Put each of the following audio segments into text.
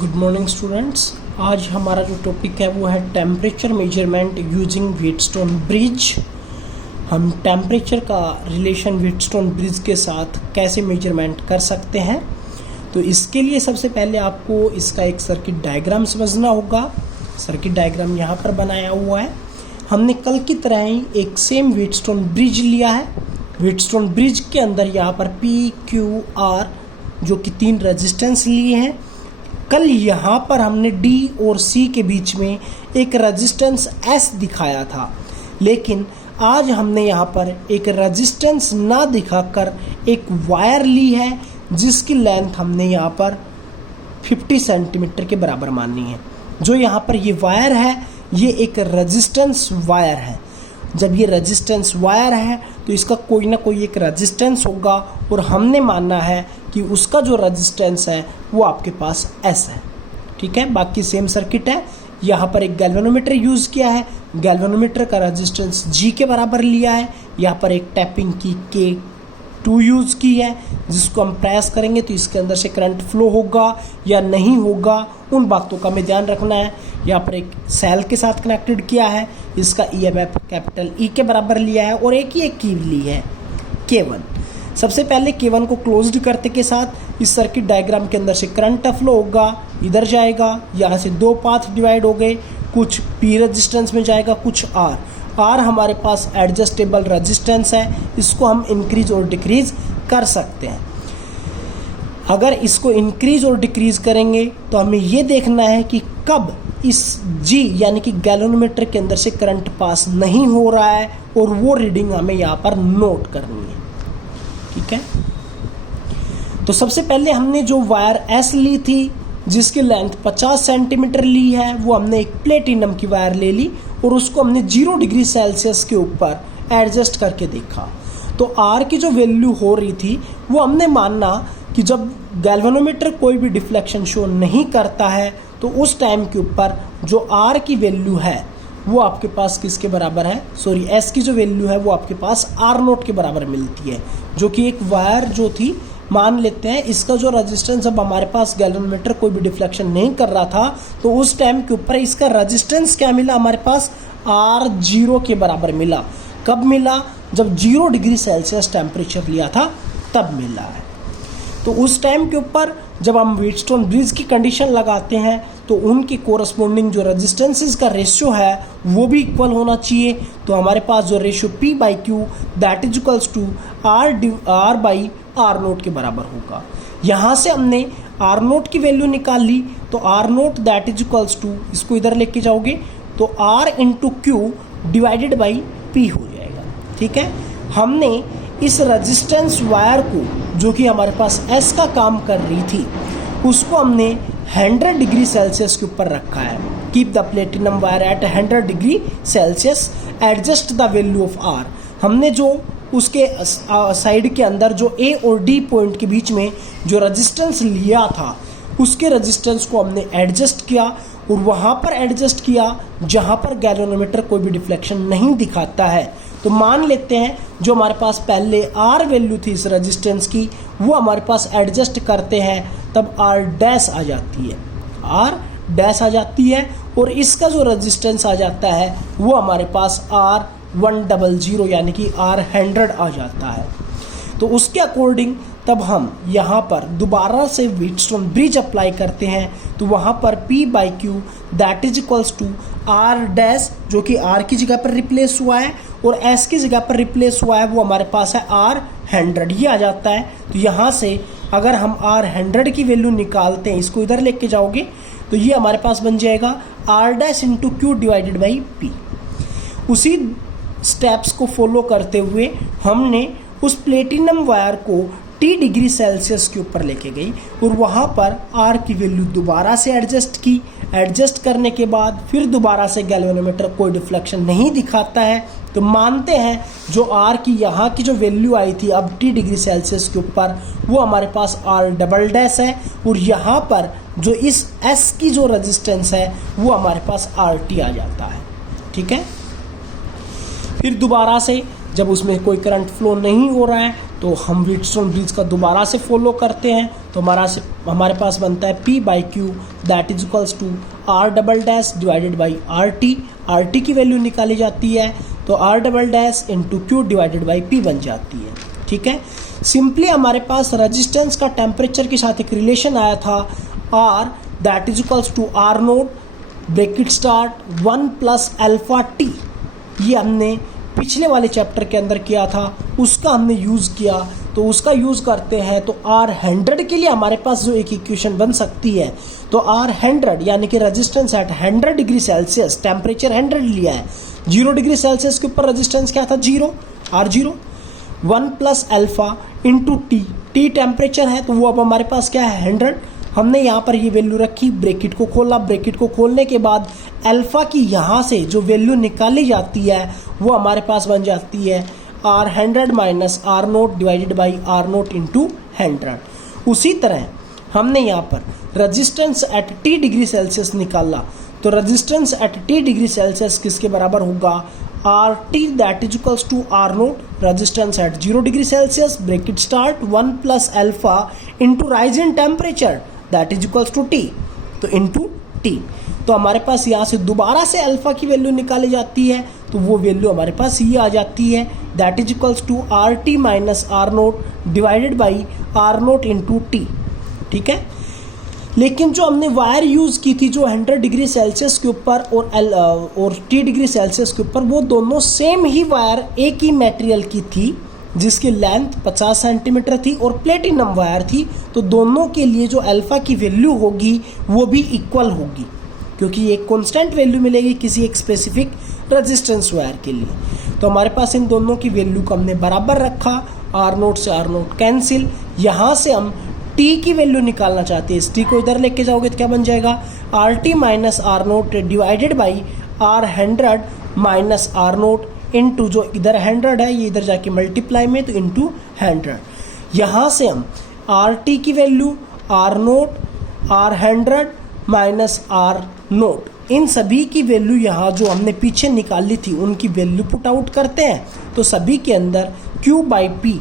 Good morning students. आज हमारा जो टॉपिक है वो है temperature measurement using Wheatstone bridge. हम टेम्परेचर का रिलेशन व्हीटस्टोन ब्रिज के साथ कैसे मेजरमेंट कर सकते हैं, तो इसके लिए सबसे पहले आपको इसका एक सर्किट डायग्राम समझना होगा। सर्किट डायग्राम यहाँ पर बनाया हुआ है। हमने कल की तरह ही एक सेम व्हीटस्टोन ब्रिज लिया है। व्हीटस्टोन ब्रिज के अंदर यहाँ पर पी क्यू आर जो कि 3 रेजिस्टेंस लिए हैं। कल यहाँ पर हमने डी और सी के बीच में एक रेजिस्टेंस एस दिखाया था, लेकिन आज हमने यहाँ पर एक रेजिस्टेंस ना दिखाकर एक वायर ली है जिसकी लेंथ हमने यहाँ पर 50 सेंटीमीटर के बराबर मानी है। जो यहाँ पर ये वायर है ये एक रेजिस्टेंस वायर है। जब ये रेजिस्टेंस वायर है तो इसका कोई ना कोई एक रेजिस्टेंस होगा और हमने मानना है कि उसका जो रेजिस्टेंस है वो आपके पास एस है। ठीक है, बाकी सेम सर्किट है। यहाँ पर एक गैल्वेनोमीटर यूज़ किया है। गैल्वेनोमीटर का रेजिस्टेंस जी के बराबर लिया है। यहाँ पर एक टैपिंग की K2 यूज़ की है, जिसको हम प्रेस करेंगे तो इसके अंदर से करंट फ्लो होगा या नहीं होगा, उन बातों का हमें ध्यान रखना है। यहाँ पर एक सेल के साथ कनेक्टेड किया है, इसका EMF कैपिटल E के बराबर लिया है और एक की ली है K1। सबसे पहले K1 को क्लोज्ड करते के साथ इस सर्किट डायग्राम के अंदर से करंट फ्लो होगा, इधर जाएगा। यहाँ से 2 पाथ डिवाइड हो गए, कुछ P रेजिस्टेंस में जाएगा, कुछ R हमारे पास एडजस्टेबल रेजिस्टेंस है, इसको हम इंक्रीज और डिक्रीज कर सकते हैं। अगर इसको इंक्रीज और डिक्रीज करेंगे तो हमें ये देखना है कि कब इस G यानी कि गैल्वेनोमीटर के अंदर से करंट पास नहीं हो रहा है, और वो रीडिंग हमें यहाँ पर नोट करनी है। ठीक है, तो सबसे पहले हमने जो वायर S ली थी जिसकी लेंथ 50 सेंटीमीटर ली है, वो हमने एक प्लेटिनम की वायर ले ली और उसको हमने 0 डिग्री सेल्सियस के ऊपर एडजस्ट करके देखा। तो R की जो वैल्यू हो रही थी वो हमने मानना कि जब गैल्वेनोमीटर कोई भी डिफ्लेक्शन शो नहीं करता है तो उस टाइम के ऊपर जो R की वैल्यू है वो आपके पास किसके बराबर है, S की जो वैल्यू है वो आपके पास R0 के बराबर मिलती है, जो कि एक वायर जो थी। मान लेते हैं इसका जो रेजिस्टेंस, जब हमारे पास गैल्वेनोमीटर कोई भी डिफ्लेक्शन नहीं कर रहा था तो उस टाइम के ऊपर इसका रेजिस्टेंस क्या मिला, हमारे पास R0 के बराबर मिला। कब मिला, जब 0 डिग्री सेल्सियस टेम्परेचर लिया था तब मिला है। तो उस टाइम के ऊपर जब हम व्हीटस्टोन ब्रिज की कंडीशन लगाते हैं तो उनकी कोरस्पोंडिंग जो रेजिस्टेंसेस का रेशियो है वो भी इक्वल होना चाहिए। तो हमारे पास जो ratio P/Q that is equals to R/R0 के बराबर होगा। यहाँ से हमने R0 की वैल्यू निकाल ली, तो R0 that is equals to, इसको इधर लेके जाओगे तो R into Q divided by P हो जाएगा। ठीक है, हमने इस रेजिस्टेंस वायर को जो कि हमारे पास S का काम कर रही थी उसको हमने 100 डिग्री सेल्सियस के ऊपर रखा है। Keep the platinum wire eight 100 degree Celsius, adjust the value of R। हमने जो उसके साइड के अंदर जो A और D पॉइंट के बीच में जो रेजिस्टेंस लिया था उसके रेजिस्टेंस को हमने एडजस्ट किया और वहाँ पर एडजस्ट किया जहाँ पर गैल्वेनोमीटर कोई भी डिफ्लेक्शन नहीं दिखाता है। तो मान लेते हैं जो हमारे पास पहले R वैल्यू थी इस रेजिस्टेंस की वो हमारे पास एडजस्ट करते हैं, तब R डैश आ जाती है, R डैश आ जाती है, और इसका जो रेजिस्टेंस आ जाता है वो हमारे पास R100 यानी कि R100 आ जाता है। तो उसके अकॉर्डिंग तब हम यहाँ पर दोबारा से व्हीटस्टोन ब्रिज अप्लाई करते हैं, तो वहाँ पर P/Q that is equals to R dash जो कि R की जगह पर रिप्लेस हुआ है और S की जगह पर रिप्लेस हुआ है वो हमारे पास है R100, ये आ जाता है। तो यहाँ से अगर हम R100 की वैल्यू निकालते हैं, इसको इधर लेके जाओगे तो ये हमारे पास बन जाएगा R dash into Q divided by P। उसी स्टेप्स को फॉलो करते हुए हमने उस प्लेटिनम वायर को T डिग्री सेल्सियस के ऊपर लेके गई और वहाँ पर R की वैल्यू दोबारा से एडजस्ट की। एडजस्ट करने के बाद फिर दोबारा से गैल्वेनोमीटर कोई डिफ्लेक्शन नहीं दिखाता है, तो मानते हैं जो R की यहाँ की जो वैल्यू आई थी अब T डिग्री सेल्सियस के ऊपर वो हमारे पास R डबल है, और यहाँ पर जो इस S की जो रेजिस्टेंस है वो हमारे पास RT आ जाता है। ठीक है, फिर दोबारा से जब उसमें कोई करंट फ्लो नहीं हो रहा है तो हम व्हीटस्टोन ब्रिज का दोबारा से फॉलो करते हैं तो हमारे पास बनता है P by Q that is equals to R double dash divided by RT। RT की वैल्यू निकाली जाती है तो R double dash into Q divided by P बन जाती है। ठीक है, सिंपली हमारे पास रेजिस्टेंस का टेम्परेचर के साथ एक रिलेशन आया था R that is equals to R nought bracket start 1 plus alpha T। ये हमने पिछले वाले चैप्टर के अंदर किया था, उसका हमने यूज़ किया, तो उसका यूज़ करते हैं तो R100 के लिए हमारे पास जो एक इक्वेशन बन सकती है तो R100 यानी कि resistance at 100 degree Celsius, temperature 100 लिया है, 0 डिग्री सेल्सियस के ऊपर रेजिस्टेंस क्या था 0, R0, 1 plus alpha into T temperature है तो वो अब हमारे पास क्या है 100। हमने यहाँ पर ये वैल्यू रखी, ब्रैकेट को खोला, ब्रैकेट को खोलने के बाद अल्फा की यहाँ से जो वैल्यू निकाली जाती है वो हमारे पास बन जाती है R100 minus R nought divided by R nought into 100। उसी तरह हमने यहाँ पर resistance at T degree Celsius निकाला तो resistance at T degree Celsius किसके बराबर होगा RT that is equals to R nought resistance at 0 degree Celsius bracket start 1 plus alpha into rise in temperature that is equals to T, तो into T। तो हमारे पास यहाँ से दोबारा से अल्फा की वैल्यू निकाली जाती है तो वो वैल्यू हमारे पास ये आ जाती है that is equals to RT minus R nought divided by R nought into T। ठीक है, लेकिन जो हमने वायर यूज़ की थी जो 100 डिग्री सेल्सियस के ऊपर और T डिग्री सेल्सियस के ऊपर, वो दोनों सेम ही वायर एक ही मटेरियल की थी जिसकी लेंथ 50 सेंटीमीटर थी और प्लेटिनम वायर थी, तो दोनों के लिए जो अल्फा की वैल्यू होगी वो भी इक्वल होगी क्योंकि एक कांस्टेंट वैल्यू मिलेगी किसी एक स्पेसिफिक रेजिस्टेंस वायर के लिए। तो हमारे पास इन दोनों की वैल्यू को हमने बराबर रखा, R नोट से R नोट कैंसिल, यहाँ से हम T की वैल्यू निकालना चाहते हैं, इस T को इधर लेके जाओगे तो क्या बन जाएगा RT minus R nought divided by R100 minus R nought into जो इधर 100 है ये इधर जाके मल्टीप्लाई में तो इंटू 100। यहाँ से हम RT की value R nought R100 minus R nought इन सभी की वैल्यू यहाँ जो हमने पीछे निकाली थी उनकी वैल्यू पुट आउट करते हैं तो सभी के अंदर Q by P,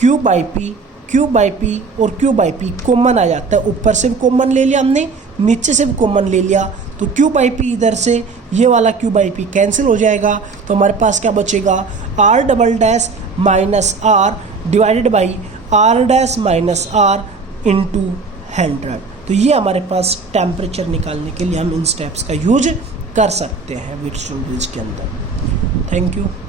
Q by P, Q by P और Q बाई P कॉमन आ जाता है। ऊपर से भी कॉमन ले लिया हमने, नीचे से भी कॉमन ले लिया तो Q बाई P इधर से ये वाला Q बाई P कैंसिल हो जाएगा तो हमारे पास क्या बचेगा R double dash minus R divided by R dash minus R into 100। तो ये हमारे पास टेम्परेचर निकालने के लिए हम इन स्टेप्स का यूज कर सकते हैं व्हीटस्टोन ब्रिज के अंदर। Thank you.